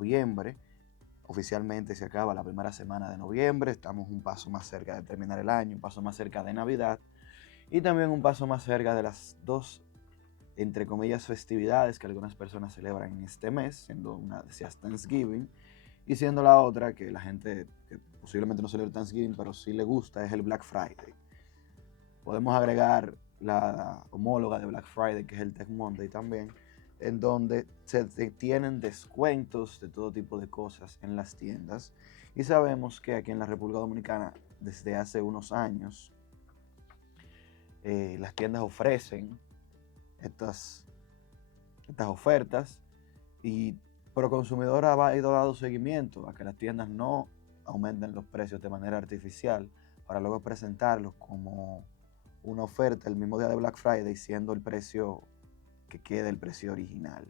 noviembre. Oficialmente se acaba la primera semana de noviembre, estamos un paso más cerca de terminar el año, un paso más cerca de Navidad y también un paso más cerca de las dos, entre comillas, festividades que algunas personas celebran en este mes, siendo una decías Thanksgiving y siendo la otra que la gente que posiblemente no celebra Thanksgiving pero sí le gusta es el Black Friday. Podemos agregar la homóloga de Black Friday que es el Tech Monday también, en donde se tienen descuentos de todo tipo de cosas en las tiendas. Y sabemos que aquí en la República Dominicana, desde hace unos años, las tiendas ofrecen estas ofertas y Proconsumidor ha ido dando seguimiento a que las tiendas no aumenten los precios de manera artificial para luego presentarlos como una oferta el mismo día de Black Friday, siendo el precio que quede el precio original.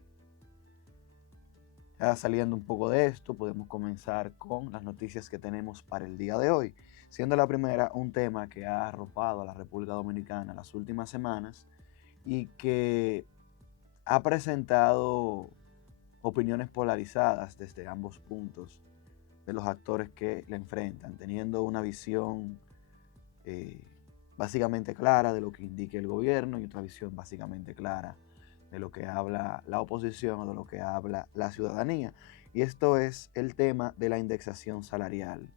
Ya saliendo un poco de esto, podemos comenzar con las noticias que tenemos para el día de hoy, siendo la primera un tema que ha arropado a la República Dominicana las últimas semanas y que ha presentado opiniones polarizadas desde ambos puntos de los actores que le enfrentan, teniendo una visión básicamente clara de lo que indique el gobierno y otra visión básicamente clara de lo que habla la oposición o de lo que habla la ciudadanía. Y esto es el tema de la indexación salarial.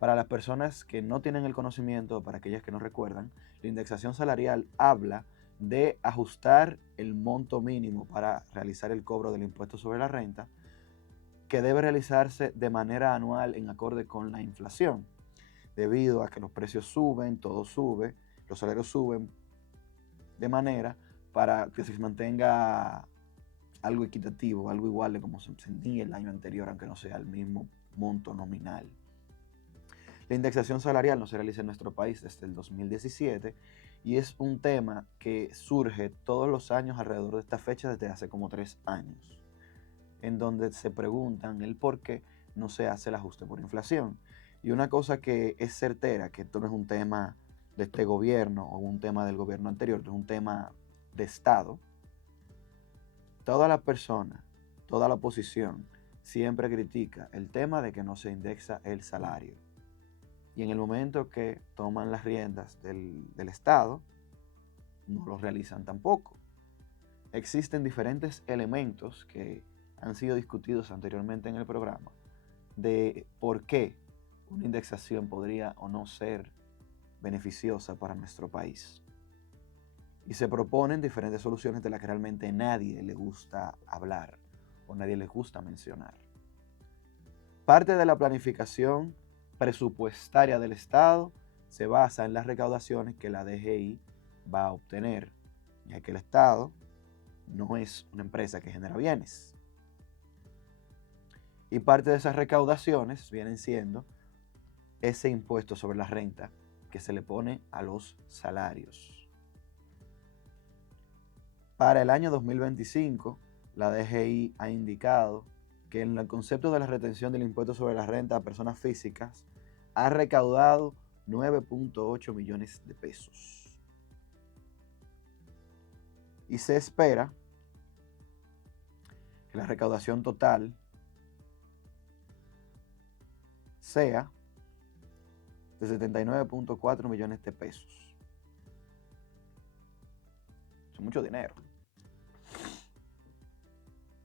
Para las personas que no tienen el conocimiento, para aquellas que no recuerdan, la indexación salarial habla de ajustar el monto mínimo para realizar el cobro del impuesto sobre la renta, que debe realizarse de manera anual en acorde con la inflación, debido a que los precios suben, todo sube, los salarios suben, de manera para que se mantenga algo equitativo, algo igual de como se sentía el año anterior, aunque no sea el mismo monto nominal. La indexación salarial no se realiza en nuestro país desde el 2017 y es un tema que surge todos los años alrededor de esta fecha desde hace como 3 años, en donde se preguntan el por qué no se hace el ajuste por inflación. Y una cosa que es certera, que esto no es un tema de este gobierno o un tema del gobierno anterior, es un tema de Estado. Toda la persona, toda la oposición siempre critica el tema de que no se indexa el salario. Y en el momento que toman las riendas del Estado, no lo realizan tampoco. Existen diferentes elementos que han sido discutidos anteriormente en el programa de por qué una indexación podría o no ser beneficiosa para nuestro país. Y se proponen diferentes soluciones de las que realmente nadie le gusta hablar o nadie le gusta mencionar. Parte de la planificación presupuestaria del Estado se basa en las recaudaciones que la DGI va a obtener, ya que el Estado no es una empresa que genera bienes. Y parte de esas recaudaciones vienen siendo ese impuesto sobre la renta que se le pone a los salarios. Para el año 2025, la DGI ha indicado que en el concepto de la retención del impuesto sobre la renta a personas físicas ha recaudado 9.8 millones de pesos. Y se espera que la recaudación total sea de 79.4 millones de pesos. Es mucho dinero.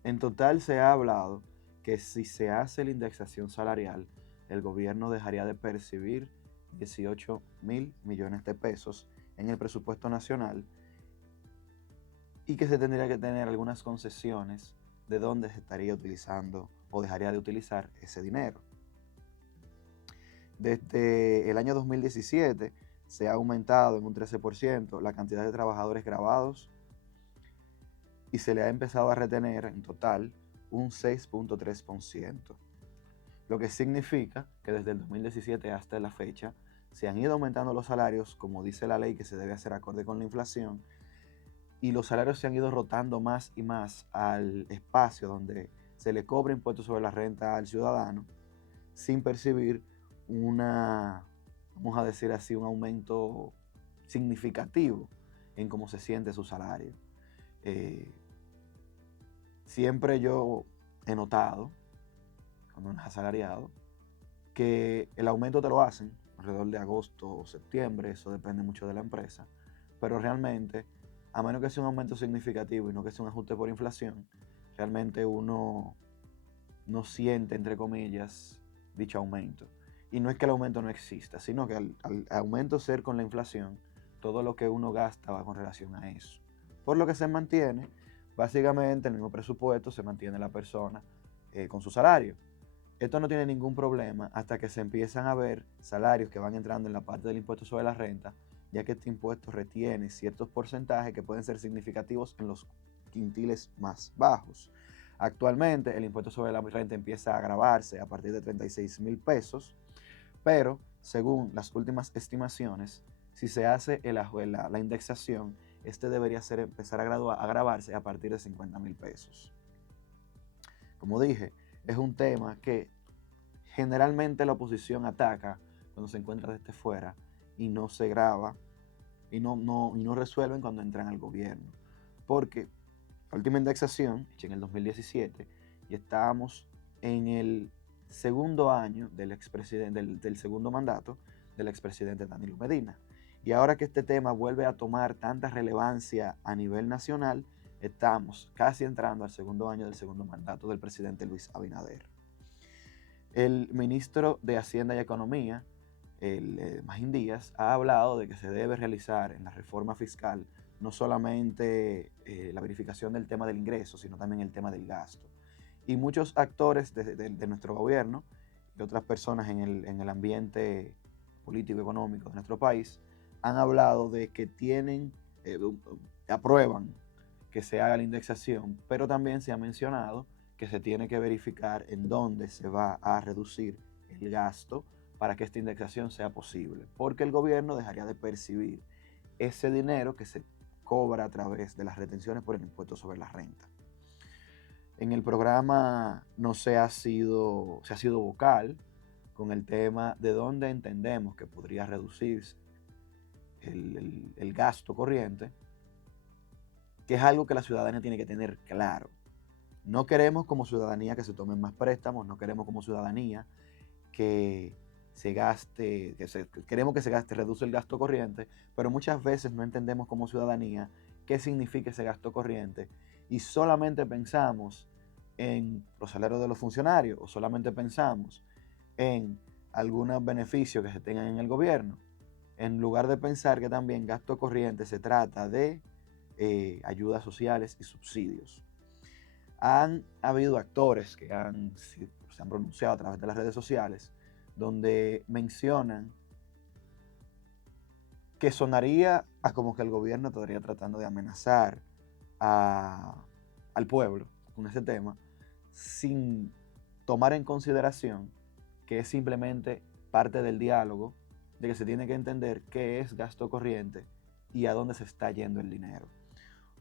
En total se ha hablado que si se hace la indexación salarial, el gobierno dejaría de percibir 18.000 millones de pesos en el presupuesto nacional y que se tendría que tener algunas concesiones de dónde se estaría utilizando o dejaría de utilizar ese dinero. Desde el año 2017 se ha aumentado en un 13% la cantidad de trabajadores grabados y se le ha empezado a retener en total un 6.3%, lo que significa que desde el 2017 hasta la fecha se han ido aumentando los salarios, como dice la ley que se debe hacer acorde con la inflación, y los salarios se han ido rotando más y más al espacio donde se le cobra impuestos sobre la renta al ciudadano sin percibir vamos a decir así, un aumento significativo en cómo se siente su salario. Siempre yo he notado cuando uno es asalariado, que el aumento te lo hacen alrededor de agosto o septiembre, eso depende mucho de la empresa, pero realmente, a menos que sea un aumento significativo y no que sea un ajuste por inflación, realmente uno no siente, entre comillas, dicho aumento. Y no es que el aumento no exista, sino que al aumento ser con la inflación, todo lo que uno gasta va con relación a eso. Por lo que se mantiene, básicamente el mismo presupuesto, se mantiene la persona con su salario. Esto no tiene ningún problema hasta que se empiezan a ver salarios que van entrando en la parte del impuesto sobre la renta, ya que este impuesto retiene ciertos porcentajes que pueden ser significativos en los quintiles más bajos. Actualmente el impuesto sobre la renta empieza a gravarse a partir de 36,000 pesos, pero según las últimas estimaciones, si se hace la indexación, este debería empezar a grabarse a partir de 50,000 pesos. Como dije, es un tema que generalmente la oposición ataca cuando se encuentra desde fuera y no se graba y no resuelven cuando entran al gobierno. Porque la última indexación, hecha en el 2017, y estábamos en el segundo año del segundo mandato del expresidente Danilo Medina. Y ahora que este tema vuelve a tomar tanta relevancia a nivel nacional, estamos casi entrando al segundo año del segundo mandato del presidente Luis Abinader. El ministro de Hacienda y Economía, Magín Díaz, ha hablado de que se debe realizar en la reforma fiscal no solamente la verificación del tema del ingreso, sino también el tema del gasto. Y muchos actores de nuestro gobierno y otras personas en el ambiente político-económico de nuestro país han hablado de que aprueban que se haga la indexación, pero también se ha mencionado que se tiene que verificar en dónde se va a reducir el gasto para que esta indexación sea posible, porque el gobierno dejaría de percibir ese dinero que se cobra a través de las retenciones por el impuesto sobre la renta. En el programa se ha sido vocal con el tema de dónde entendemos que podría reducirse el gasto corriente, que es algo que la ciudadanía tiene que tener claro. No queremos como ciudadanía que se tomen más préstamos, no queremos como ciudadanía que se gaste, queremos que se gaste, reduce el gasto corriente, pero muchas veces no entendemos como ciudadanía qué significa ese gasto corriente y solamente pensamos en los salarios de los funcionarios o solamente pensamos en algunos beneficios que se tengan en el gobierno, en lugar de pensar que también gasto corriente se trata de ayudas sociales y subsidios. Han habido actores que se han pronunciado a través de las redes sociales donde mencionan que sonaría a como que el gobierno estaría tratando de amenazar al pueblo con ese tema, sin tomar en consideración que es simplemente parte del diálogo, de que se tiene que entender qué es gasto corriente y a dónde se está yendo el dinero.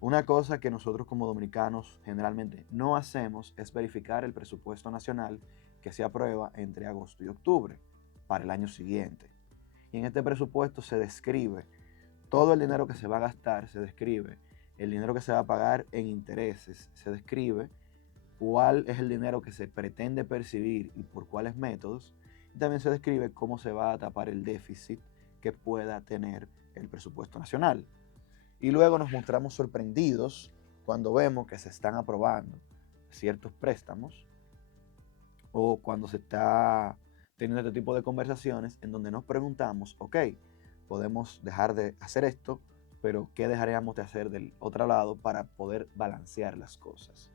Una cosa que nosotros como dominicanos generalmente no hacemos es verificar el presupuesto nacional que se aprueba entre agosto y octubre para el año siguiente. Y en este presupuesto se describe todo el dinero que se va a gastar, se describe el dinero que se va a pagar en intereses, se describe cuál es el dinero que se pretende percibir y por cuáles métodos, y también se describe cómo se va a tapar el déficit que pueda tener el presupuesto nacional. Y luego nos mostramos sorprendidos cuando vemos que se están aprobando ciertos préstamos o cuando se está teniendo este tipo de conversaciones en donde nos preguntamos, ok, podemos dejar de hacer esto, pero ¿qué dejaríamos de hacer del otro lado para poder balancear las cosas?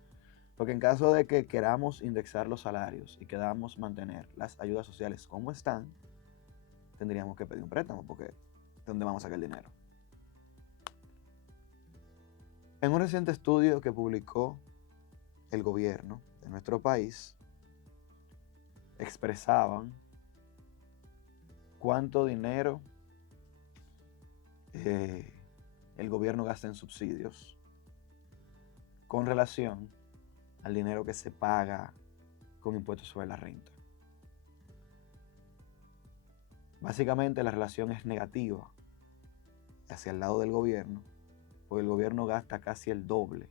Porque en caso de que queramos indexar los salarios y queramos mantener las ayudas sociales como están, tendríamos que pedir un préstamo porque ¿de dónde vamos a sacar el dinero? En un reciente estudio que publicó el gobierno de nuestro país, expresaban cuánto dinero el gobierno gasta en subsidios con relación al dinero que se paga con impuestos sobre la renta. Básicamente la relación es negativa hacia el lado del gobierno, porque el gobierno gasta casi el doble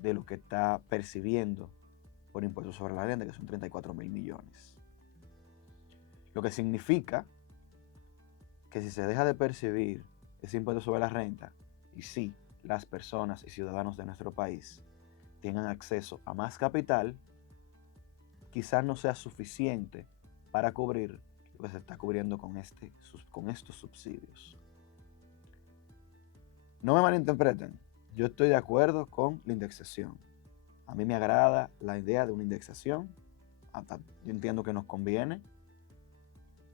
de lo que está percibiendo por impuestos sobre la renta, que son 34.000 millones. Lo que significa que si se deja de percibir ese impuesto sobre la renta, y si las personas y ciudadanos de nuestro país tengan acceso a más capital, quizás no sea suficiente para cubrir lo que se está cubriendo con estos subsidios. No me malinterpreten, yo estoy de acuerdo con la indexación. A mí me agrada la idea de una indexación, yo entiendo que nos conviene,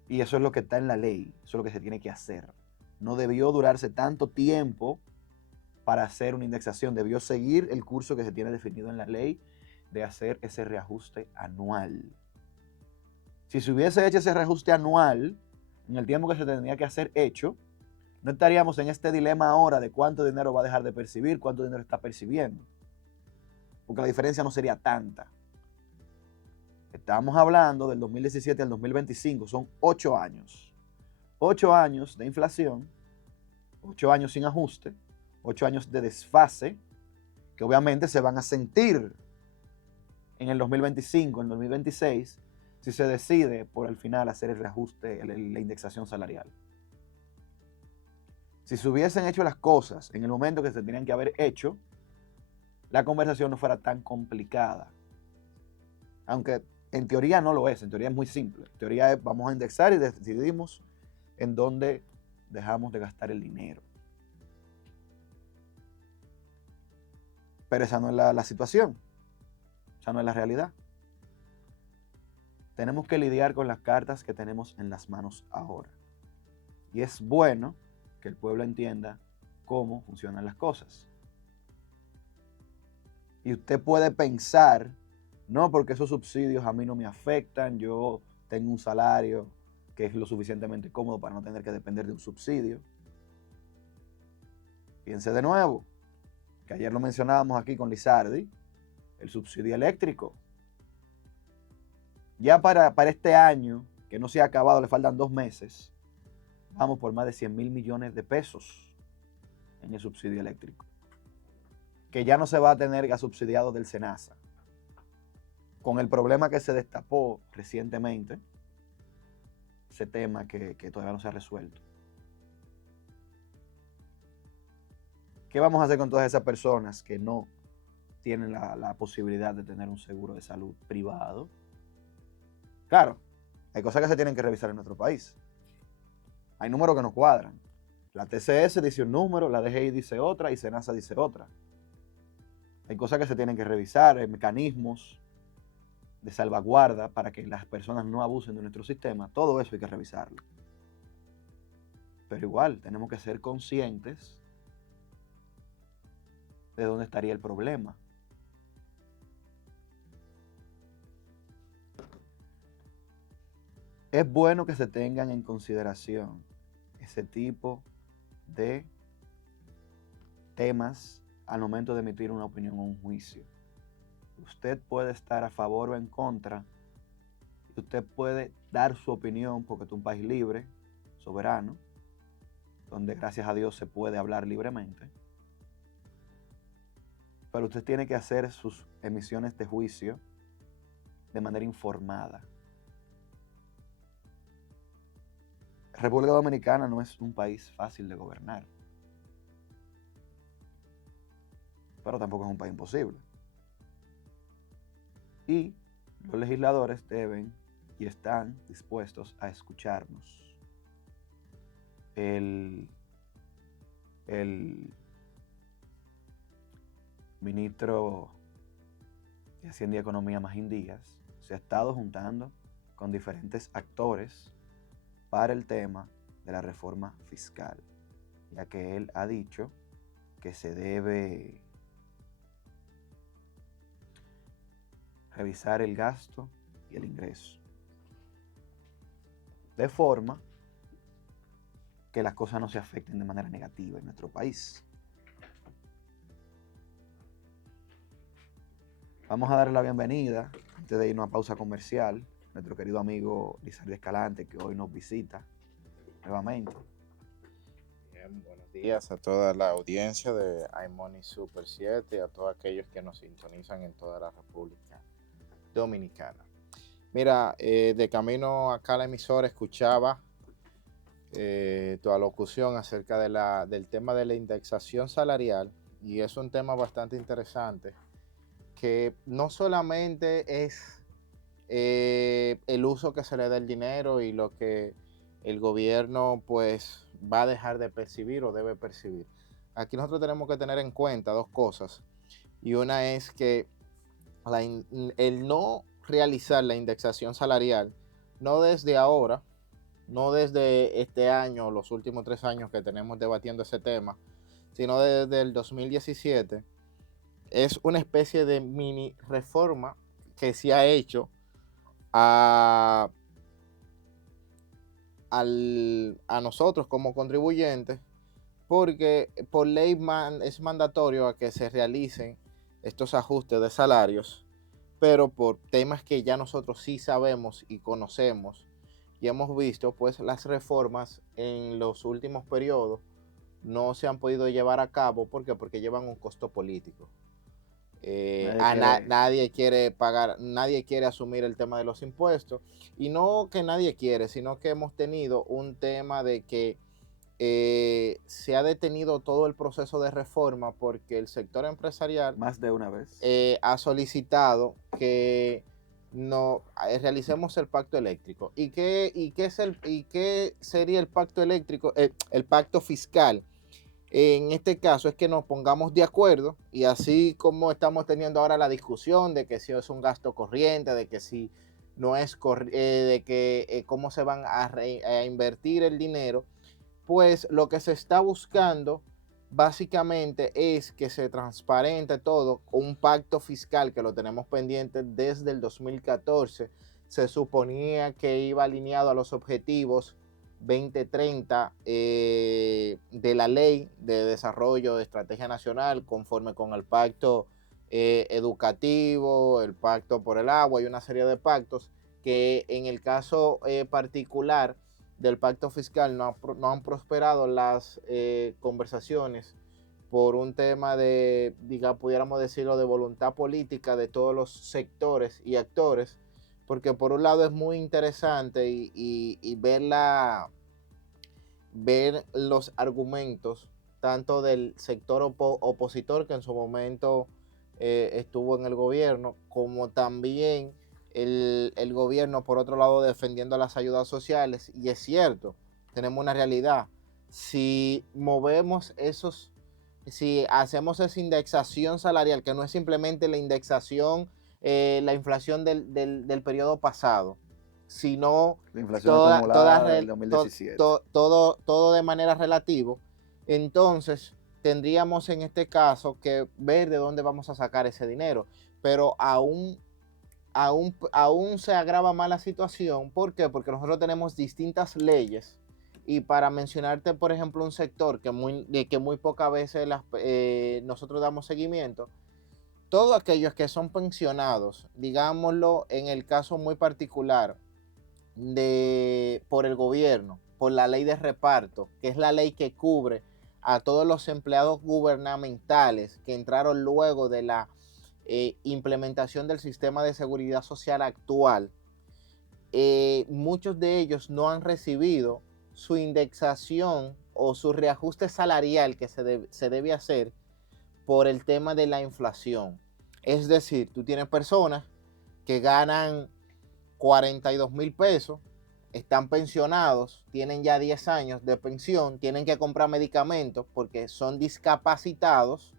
y eso es lo que está en la ley, eso es lo que se tiene que hacer. No debió durarse tanto tiempo para hacer una indexación, debió seguir el curso que se tiene definido en la ley de hacer ese reajuste anual. Si se hubiese hecho ese reajuste anual, en el tiempo que se tendría que hacer hecho, no estaríamos en este dilema ahora de cuánto dinero va a dejar de percibir, cuánto dinero está percibiendo, porque la diferencia no sería tanta. Estamos hablando del 2017 al 2025, son 8 años. 8 años de inflación, 8 años sin ajuste, 8 años de desfase, que obviamente se van a sentir en el 2025, en el 2026, si se decide por al final hacer el reajuste, la indexación salarial. Si se hubiesen hecho las cosas en el momento que se tenían que haber hecho, la conversación no fuera tan complicada. Aunque en teoría no lo es, en teoría es muy simple. En teoría es, vamos a indexar y decidimos en dónde dejamos de gastar el dinero. Pero esa no es la situación, esa no es la realidad. Tenemos que lidiar con las cartas que tenemos en las manos ahora. Y es bueno que el pueblo entienda cómo funcionan las cosas. Y usted puede pensar, no, porque esos subsidios a mí no me afectan, yo tengo un salario que es lo suficientemente cómodo para no tener que depender de un subsidio. Piense de nuevo, que ayer lo mencionábamos aquí con Lizardi, el subsidio eléctrico. Ya para este año, que no se ha acabado, le faltan 2 meses, vamos por más de 100.000 millones de pesos en el subsidio eléctrico, que ya no se va a tener gas subsidiado del SENASA, con el problema que se destapó recientemente, ese tema que todavía no se ha resuelto. ¿Qué vamos a hacer con todas esas personas que no tienen la posibilidad de tener un seguro de salud privado? Claro, hay cosas que se tienen que revisar en nuestro país. Hay números que no cuadran. La TCS dice un número, la DGI dice otra y SENASA dice otra. Hay cosas que se tienen que revisar, hay mecanismos de salvaguarda para que las personas no abusen de nuestro sistema. Todo eso hay que revisarlo. Pero igual, tenemos que ser conscientes de dónde estaría el problema. Es bueno que se tengan en consideración ese tipo de temas al momento de emitir una opinión o un juicio. Usted puede estar a favor o en contra, usted puede dar su opinión porque es un país libre, soberano, donde gracias a Dios se puede hablar libremente, pero usted tiene que hacer sus emisiones de juicio de manera informada. República Dominicana no es un país fácil de gobernar, pero tampoco es un país imposible. Y los legisladores deben y están dispuestos a escucharnos. El ministro de Hacienda y Economía, Magín Díaz, se ha estado juntando con diferentes actores para el tema de la reforma fiscal, ya que él ha dicho que se debe revisar el gasto y el ingreso, de forma que las cosas no se afecten de manera negativa en nuestro país. Vamos a darle la bienvenida, antes de irnos a pausa comercial, a nuestro querido amigo Lizardi Escalante, que hoy nos visita nuevamente. Bien, buenos días a toda la audiencia de iMoney Super 7 y a todos aquellos que nos sintonizan en toda la República Dominicana. Mira, de camino acá a la emisora escuchaba tu alocución acerca del tema de la indexación salarial, y es un tema bastante interesante que no solamente es el uso que se le da del dinero y lo que el gobierno pues va a dejar de percibir o debe percibir. Aquí nosotros tenemos que tener en cuenta dos cosas, y una es que el no realizar la indexación salarial, no desde ahora, no desde este año, los últimos 3 años que tenemos debatiendo ese tema, sino desde el 2017, es una especie de mini reforma que se ha hecho a, a nosotros como contribuyentes, porque por ley es mandatorio a que se realicen estos ajustes de salarios, pero por temas que ya nosotros sí sabemos y conocemos y hemos visto, pues las reformas en los últimos periodos no se han podido llevar a cabo. ¿Por qué? Porque llevan un costo político. Nadie quiere pagar, nadie quiere asumir el tema de los impuestos, y no que nadie quiere, sino que hemos tenido un tema de que se ha detenido todo el proceso de reforma porque el sector empresarial más de una vez ha solicitado que no realicemos el pacto eléctrico. ¿Qué sería el pacto eléctrico? El pacto fiscal. En este caso es que nos pongamos de acuerdo, y así como estamos teniendo ahora la discusión de que si es un gasto corriente, de que si no es de que cómo se van a invertir el dinero, pues lo que se está buscando básicamente es que se transparente todo. Un pacto fiscal que lo tenemos pendiente desde el 2014, se suponía que iba alineado a los objetivos 2030 de la Ley de Desarrollo de Estrategia Nacional, conforme con el pacto educativo, el pacto por el agua y una serie de pactos que en el caso particular del pacto fiscal no han prosperado las conversaciones por un tema de, digamos, pudiéramos decirlo, de voluntad política de todos los sectores y actores, porque por un lado es muy interesante y ver los argumentos tanto del sector opositor que en su momento estuvo en el gobierno, como también el gobierno por otro lado defendiendo las ayudas sociales. Y es cierto, tenemos una realidad: si si hacemos esa indexación salarial, que no es simplemente la indexación, la inflación del periodo pasado, sino la inflación acumulada del 2017. todo de manera relativo, entonces tendríamos en este caso que ver de dónde vamos a sacar ese dinero. Pero aún se agrava más la situación. ¿Por qué? Porque nosotros tenemos distintas leyes, y para mencionarte, por ejemplo, un sector que muy pocas veces nosotros damos seguimiento, todos aquellos que son pensionados, digámoslo, en el caso muy particular por el gobierno, por la ley de reparto, que es la ley que cubre a todos los empleados gubernamentales que entraron luego de la implementación del sistema de seguridad social actual. Muchos de ellos no han recibido su indexación o su reajuste salarial que se debe hacer por el tema de la inflación. Es decir, tú tienes personas que ganan 42,000 pesos, están pensionados, tienen ya 10 años de pensión, tienen que comprar medicamentos porque son discapacitados.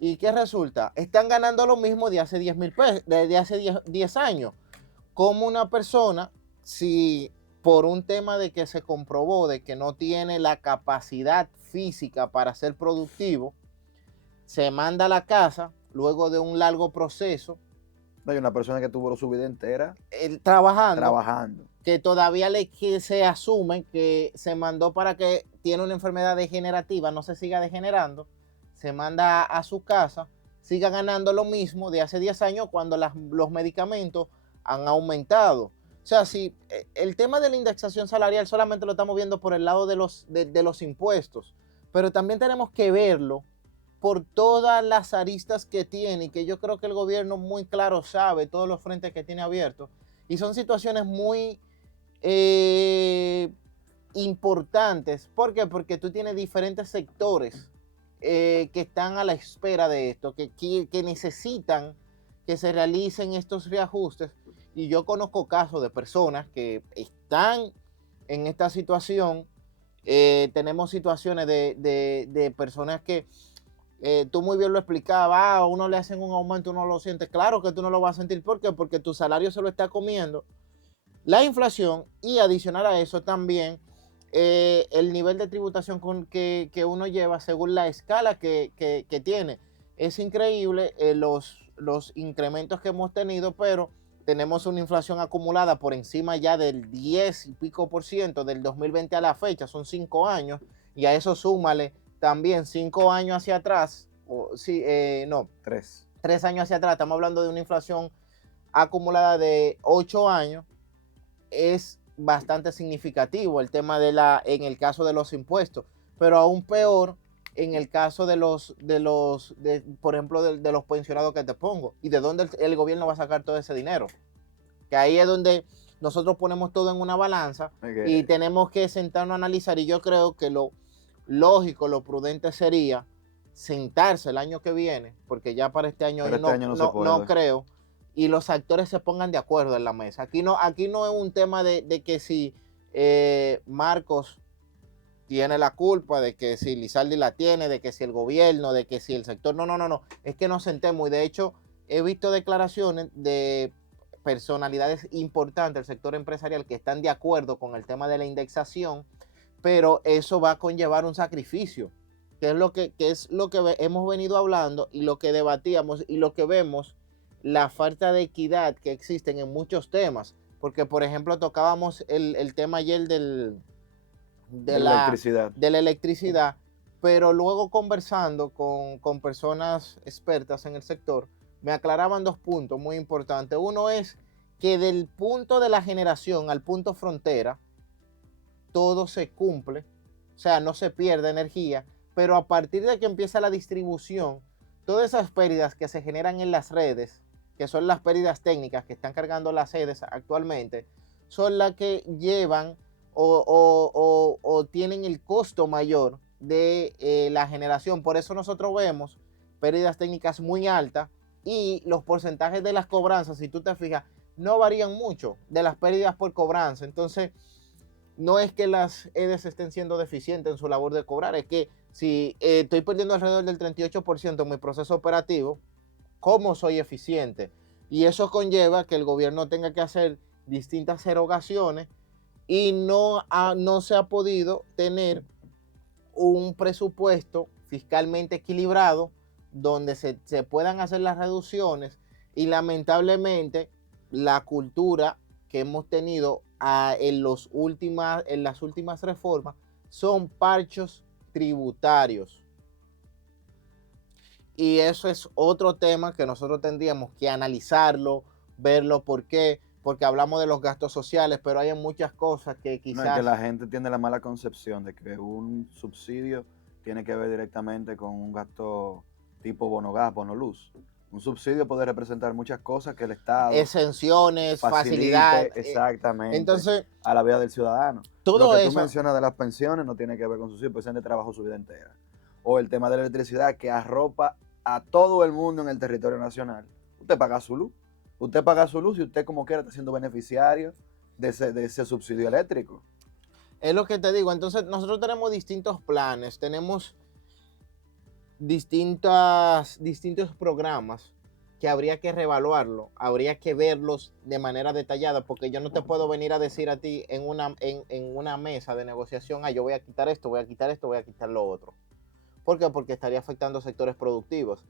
¿Y qué resulta? Están ganando lo mismo de hace 10,000 pesos, de hace 10 años. Como una persona, si por un tema de que se comprobó de que no tiene la capacidad física para ser productivo, se manda a la casa luego de un largo proceso. Hay una persona que tuvo su vida entera trabajando, que todavía se asume que se mandó para que tiene una enfermedad degenerativa, no se siga degenerando, se manda a su casa, siga ganando lo mismo de hace 10 años cuando los medicamentos han aumentado. O sea, si el tema de la indexación salarial solamente lo estamos viendo por el lado de los impuestos, pero también tenemos que verlo por todas las aristas que tiene y que yo creo que el gobierno muy claro sabe todos los frentes que tiene abiertos. Y son situaciones muy importantes. ¿Por qué? Porque tú tienes diferentes sectores que están a la espera de esto, que necesitan que se realicen estos reajustes. Y yo conozco casos de personas que están en esta situación. Tenemos situaciones de personas que tú muy bien lo explicabas, a uno le hacen un aumento, uno lo siente. Claro que tú no lo vas a sentir. ¿Por qué? Porque tu salario se lo está comiendo la inflación, y adicional a eso también el nivel de tributación que uno lleva según la escala que tiene. Es increíble los incrementos que hemos tenido, pero tenemos una inflación acumulada por encima ya del 10 y pico por ciento del 2020 a la fecha, son 5 años, y a eso súmale también 5 años hacia atrás, o sí, no, 3 años hacia atrás, estamos hablando de una inflación acumulada de 8 años. Es bastante significativo el tema en el caso de los impuestos, pero aún peor en el caso por ejemplo, de los pensionados que te pongo, y de dónde el gobierno va a sacar todo ese dinero, que ahí es donde nosotros ponemos todo en una balanza y tenemos que sentarnos a analizar. Y yo creo que lo lógico, lo prudente sería sentarse el año que viene, porque ya para este año no creo, y los actores se pongan de acuerdo en la mesa. Aquí no es un tema de que si Marcos tiene la culpa, de que si Lizaldi la tiene, de que si el gobierno, de que si el sector. No. Es que nos sentemos, y de hecho he visto declaraciones de personalidades importantes del sector empresarial que están de acuerdo con el tema de la indexación, pero eso va a conllevar un sacrificio, que es lo que hemos venido hablando y lo que debatíamos y lo que vemos, la falta de equidad que existen en muchos temas. Porque, por ejemplo, tocábamos el tema ayer de la electricidad, pero luego conversando con personas expertas en el sector, me aclaraban 2 puntos muy importantes. Uno es que del punto de la generación al punto frontera, todo se cumple, o sea, no se pierde energía, pero a partir de que empieza la distribución, todas esas pérdidas que se generan en las redes, que son las pérdidas técnicas que están cargando las redes actualmente, son las que llevan o tienen el costo mayor de la generación. Por eso nosotros vemos pérdidas técnicas muy altas, y los porcentajes de las cobranzas, si tú te fijas, no varían mucho de las pérdidas por cobranza. Entonces, no es que las EDES estén siendo deficientes en su labor de cobrar, es que si estoy perdiendo alrededor del 38% en mi proceso operativo, ¿cómo soy eficiente? Y eso conlleva que el gobierno tenga que hacer distintas erogaciones, y no se ha podido tener un presupuesto fiscalmente equilibrado donde se puedan hacer las reducciones. Y lamentablemente la cultura que hemos tenido en las últimas reformas son parchos tributarios. Y eso es otro tema que nosotros tendríamos que analizarlo, verlo. ¿Por qué? Porque hablamos de los gastos sociales, pero hay muchas cosas que quizás... No, es que la gente tiene la mala concepción de que un subsidio tiene que ver directamente con un gasto tipo bono gas, bono luz. Un subsidio puede representar muchas cosas que el Estado... Exenciones, facilidad. Exactamente. Entonces, a la vida del ciudadano. Todo lo que eso, tú mencionas de las pensiones no tiene que ver con subsidio, porque de trabajo su vida entera. O el tema de la electricidad, que arropa a todo el mundo en el territorio nacional. Usted paga su luz. Usted paga su luz y usted como quiera está siendo beneficiario de ese subsidio eléctrico. Es lo que te digo. Entonces nosotros tenemos distintos planes, tenemos distintos programas que habría que reevaluarlo, habría que verlos de manera detallada, porque yo no te puedo venir a decir a ti en una mesa de negociación, yo voy a quitar esto, voy a quitar esto, voy a quitar lo otro. ¿Por qué? Porque estaría afectando sectores productivos.